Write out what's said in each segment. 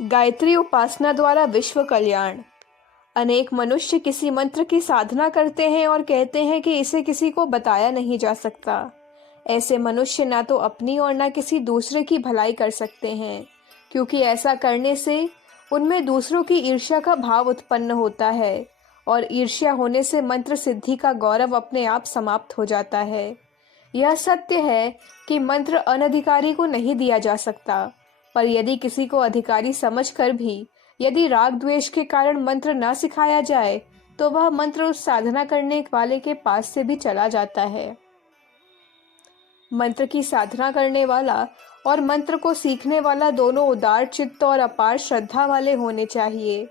गायत्री उपासना द्वारा विश्व कल्याण। अनेक मनुष्य किसी मंत्र की साधना करते हैं और कहते हैं कि इसे किसी को बताया नहीं जा सकता। ऐसे मनुष्य ना तो अपनी और ना किसी दूसरे की भलाई कर सकते हैं, क्योंकि ऐसा करने से उनमें दूसरों की ईर्ष्या का भाव उत्पन्न होता है और ईर्ष्या होने से मंत्र सिद्धि का गौरव अपने आप समाप्त हो जाता है। यह सत्य है कि मंत्र अनधिकारी को नहीं दिया जा सकता, पर यदि किसी को अधिकारी समझकर भी यदि राग द्वेष के कारण मंत्र न सिखाया जाए तो वह मंत्र उस साधना करने वाले के पास से भी चला जाता है। मंत्र की साधना करने वाला और मंत्र को सीखने वाला दोनों उदार चित्त और अपार श्रद्धा वाले होने चाहिए।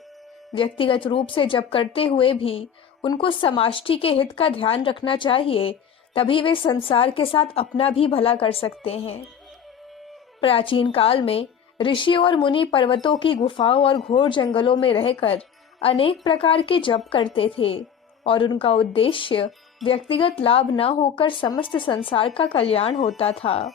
व्यक्तिगत रूप से जप करते हुए भी उनको समष्टि के हित का ध्यान रखना चाहिए, तभी वे संसार के साथ अपना भी भला कर सकते हैं। प्राचीन काल में ऋषि और मुनि पर्वतों की गुफाओं और घोर जंगलों में रहकर अनेक प्रकार के जप करते थे और उनका उद्देश्य व्यक्तिगत लाभ न होकर समस्त संसार का कल्याण होता था।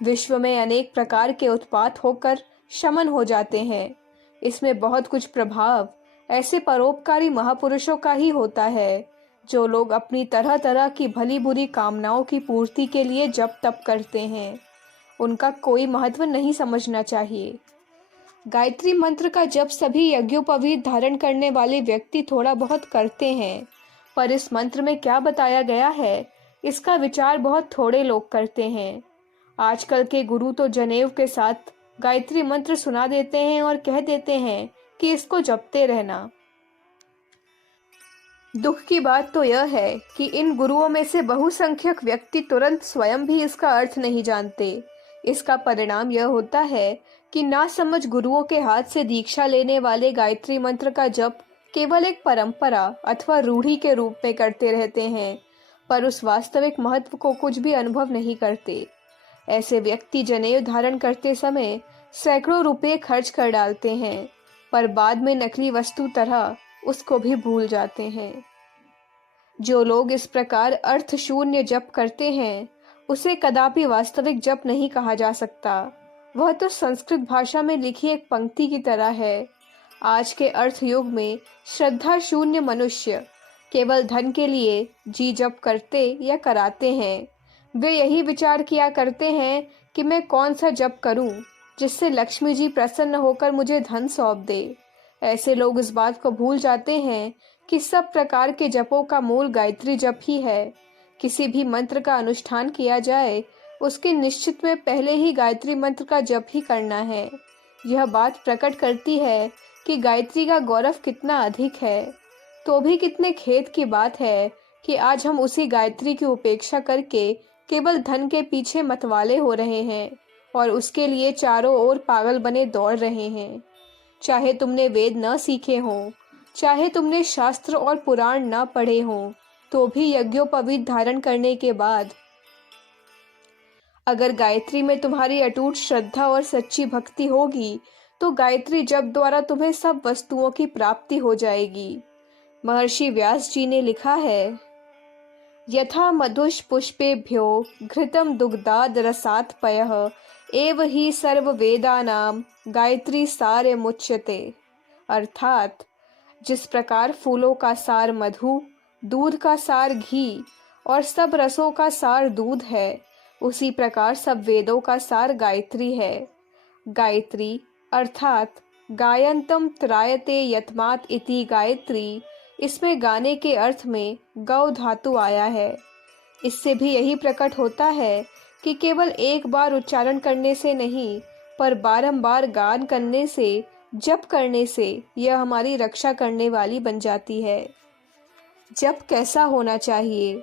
विश्व में अनेक प्रकार के उत्पात होकर शमन हो जाते हैं। इसमें बहुत कुछ प्रभाव ऐसे परोपकारी महापुरुषों का ही होता है, जो लोग अपनी तरह तरह की भली बुरी कामनाओं की पूर्ति के लिए जप तप करते हैं। उनका कोई महत्व नहीं समझना चाहिए। गायत्री मंत्र का जप सभी यज्ञोपवीत धारण करने वाले व्यक्ति थोड़ा बहुत करते हैं, पर इस मंत्र में क्या बताया गया है इसका विचार बहुत थोड़े लोग करते हैं। आजकल के गुरु तो जनेऊ के साथ गायत्री मंत्र सुना देते हैं और कह देते हैं कि इसको जपते रहना। दुख की बात तो यह है कि इन गुरुओं में से बहुसंख्यक व्यक्ति तुरंत स्वयं भी इसका अर्थ नहीं जानते। इसका परिणाम यह होता है कि नासमझ गुरुओं के हाथ से दीक्षा लेने वाले गायत्री मंत्र का जप केवल एक परंपरा अथवा रूढ़ी के रूप में करते रहते हैं, पर उस वास्तविक महत्व को कुछ भी अनुभव नहीं करते। ऐसे व्यक्ति जनेऊ धारण करते समय सैकड़ों रुपए खर्च कर डालते हैं, पर बाद में नकली वस्तु तरह उसको भी भूल जाते हैं। जो लोग इस प्रकार अर्थ शून्य जप करते हैं उसे कदापि वास्तविक जप नहीं कहा जा सकता। वह तो संस्कृत भाषा में लिखी एक पंक्ति की तरह है। आज के अर्थ युग में श्रद्धा शून्य मनुष्य केवल धन के लिए जी जप करते या कराते हैं। वे यही विचार किया करते हैं कि मैं कौन सा जप करूं जिससे लक्ष्मी जी प्रसन्न होकर मुझे धन सौंप दे। ऐसे लोग इस बात को भूल जाते हैं कि सब प्रकार के जपों का मूल गायत्री जप ही है। किसी भी मंत्र का अनुष्ठान किया जाए उसके निश्चित में पहले ही गायत्री मंत्र का जप ही करना है। यह बात प्रकट करती है कि गायत्री का गौरव कितना अधिक है। तो भी कितने खेद की बात है कि आज हम उसी गायत्री की उपेक्षा करके केवल धन के पीछे मतवाले हो रहे हैं और उसके लिए चारों ओर पागल बने दौड़ रहे हैं। चाहे तुमने वेद न सीखे हों, चाहे तुमने शास्त्र और पुराण न पढ़े हों, तो भी यज्ञोपवीत धारण करने के बाद अगर गायत्री में तुम्हारी अटूट श्रद्धा और सच्ची भक्ति होगी तो गायत्री जप द्वारा तुम्हें सब वस्तुओं की प्राप्ति हो जाएगी। महर्षि व्यास जी ने लिखा है, यथा मधुष पुष्पेभ्यो घृतम दुग्धाद रसात् पयः एव ही सर्व वेदानाम गायत्री सार मुच्यते। अर्थात जिस प्रकार फूलों का सार मधु, दूध का सार घी और सब रसों का सार दूध है, उसी प्रकार सब वेदों का सार गायत्री है। गायत्री अर्थात गायंतम त्रायते यत्मात् इति गायत्री, इसमें गाने के अर्थ में गौ धातु आया है। इससे भी यही प्रकट होता है कि केवल एक बार उच्चारण करने से नहीं, पर बारंबार गान करने से, जप करने से यह हमारी रक्षा करने वाली बन जाती है। जप कैसा होना चाहिए?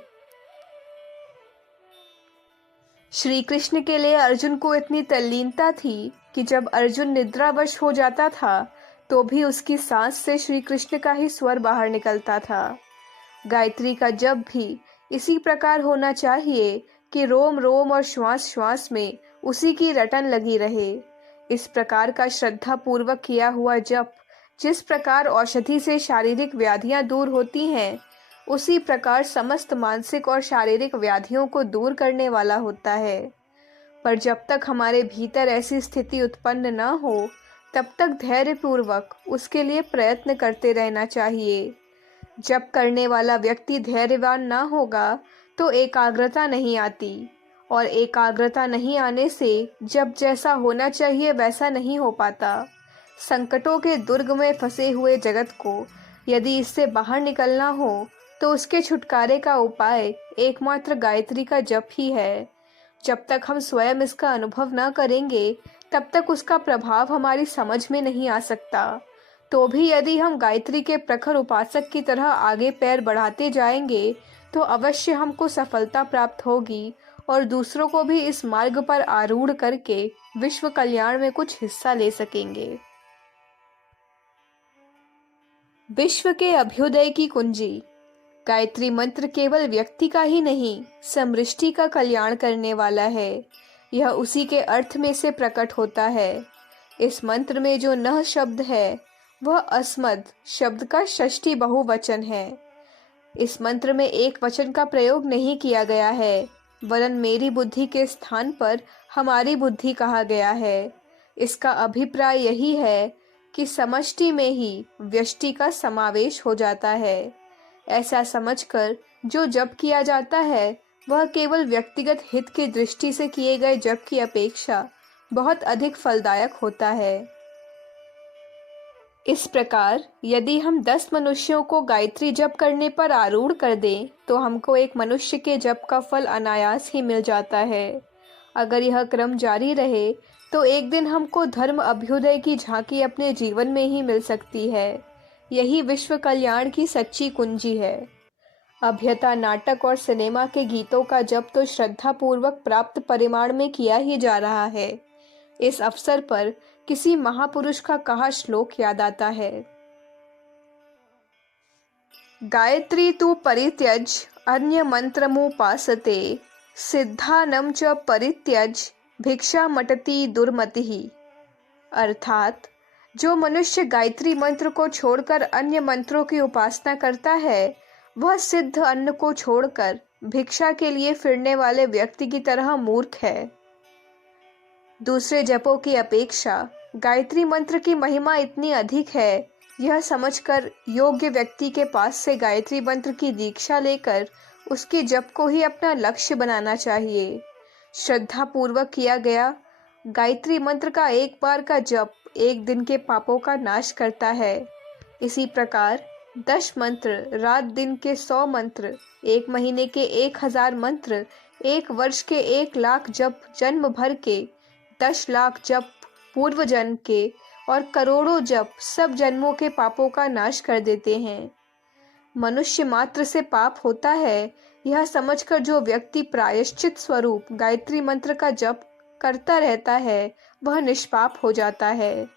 श्री कृष्ण के लिए अर्जुन को इतनी तल्लीनता थी कि जब अर्जुन निद्रावश हो जाता था तो भी उसकी सांस से श्री कृष्ण का ही स्वर बाहर निकलता था। गायत्री का जप भी इसी प्रकार होना चाहिए कि रोम रोम और श्वास श्वास में उसी की रटन लगी रहे। इस प्रकार का श्रद्धा पूर्वक किया हुआ जप जिस प्रकार औषधि से शारीरिक व्याधियां दूर होती हैं, उसी प्रकार समस्त मानसिक और शारीरिक व्याधियों को दूर करने वाला होता है। पर जब तक हमारे भीतर ऐसी स्थिति उत्पन्न न हो तब तक धैर्यपूर्वक उसके लिए प्रयत्न करते रहना चाहिए। जप करने वाला व्यक्ति धैर्यवान ना होगा तो एकाग्रता नहीं आती, और एकाग्रता नहीं आने से जब जैसा होना चाहिए वैसा नहीं हो पाता। संकटों के दुर्ग में फंसे हुए जगत को यदि इससे बाहर निकलना हो तो उसके छुटकारे का उपाय एकमात्र गायत्री का जप ही है। जब तक हम स्वयं इसका अनुभव न करेंगे तब तक उसका प्रभाव हमारी समझ में नहीं आ सकता। तो भी यदि हम गायत्री के प्रखर उपासक की तरह आगे पैर बढ़ाते जाएंगे तो अवश्य हमको सफलता प्राप्त होगी और दूसरों को भी इस मार्ग पर आरूढ़ करके विश्व कल्याण में कुछ हिस्सा ले सकेंगे। विश्व के अभ्युदय की कुंजी। गायत्री मंत्र केवल व्यक्ति का ही नहीं, समृष्टि का कल्याण करने वाला है। यह उसी के अर्थ में से प्रकट होता है। इस मंत्र में जो नः शब्द है वह अस्मद शब्द का षष्ठी बहुवचन है। इस मंत्र में एक वचन का प्रयोग नहीं किया गया है, वरन मेरी बुद्धि के स्थान पर हमारी बुद्धि कहा गया है। इसका अभिप्राय यही है कि समष्टि में ही व्यष्टि का समावेश हो जाता है। ऐसा समझकर जो जप किया जाता है वह केवल व्यक्तिगत हित की दृष्टि से किए गए जप की अपेक्षा बहुत अधिक फलदायक होता है। इस प्रकार यदि हम 10 मनुष्यों को गायत्री जप करने पर आरूढ़ कर दें तो हमको एक मनुष्य के जप का फल अनायास ही मिल जाता है। अगर यह क्रम जारी रहे तो एक दिन हमको धर्म अभ्युदय की झांकी अपने जीवन में ही मिल सकती है। यही विश्व कल्याण की सच्ची कुंजी है। अभ्यता नाटक और सिनेमा के गीतों का जप तो श्रद्धा पूर्वक प्राप्त परिमाण में किया ही जा रहा है। इस अवसर पर किसी महापुरुष का कहा श्लोक याद आता है। गायत्री तु परित्यज अन्य मंत्रमुपासते सिद्धानं च परित्यज भिक्षा मटति दुर्मतिः। अर्थात जो मनुष्य गायत्री मंत्र को छोड़कर अन्य मंत्रों की उपासना करता है वह सिद्ध अन्न को छोड़कर भिक्षा के लिए फिरने वाले व्यक्ति की तरह मूर्ख है। दूसरे जपों की अपेक्षा गायत्री मंत्र की महिमा इतनी अधिक है, यह समझकर योग्य व्यक्ति के पास से गायत्री मंत्र की दीक्षा लेकर उसके जप को ही अपना लक्ष्य बनाना चाहिए। श्रद्धा पूर्वक किया गया गायत्री मंत्र का एक बार का जप एक दिन के पापों का नाश करता है। इसी प्रकार 10 मंत्र, रात दिन के 100 मंत्र, एक महीने के 1000 मंत्र, एक वर्ष के 1 लाख जप, जन्म भर के 10 लाख जप, पूर्व जन्म के और करोड़ों जप सब जन्मों के पापों का नाश कर देते हैं। मनुष्य मात्र से पाप होता है, यह समझकर जो व्यक्ति प्रायश्चित स्वरूप गायत्री मंत्र का जप करता रहता है वह निष्पाप हो जाता है।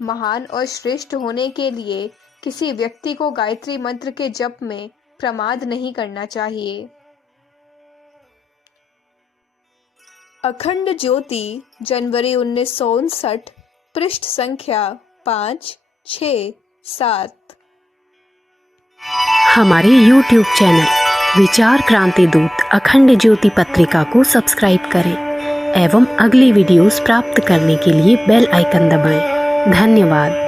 महान और श्रेष्ठ होने के लिए किसी व्यक्ति को गायत्री मंत्र के जप में प्रमाद नहीं करना चाहिए। अखंड ज्योति, जनवरी 1959, पृष्ठ संख्या 5, 6, 7। हमारे YouTube चैनल विचार क्रांति दूत अखंड ज्योति पत्रिका को सब्सक्राइब करें एवं अगली वीडियोस प्राप्त करने के लिए बेल आइकन दबाएं। धन्यवाद।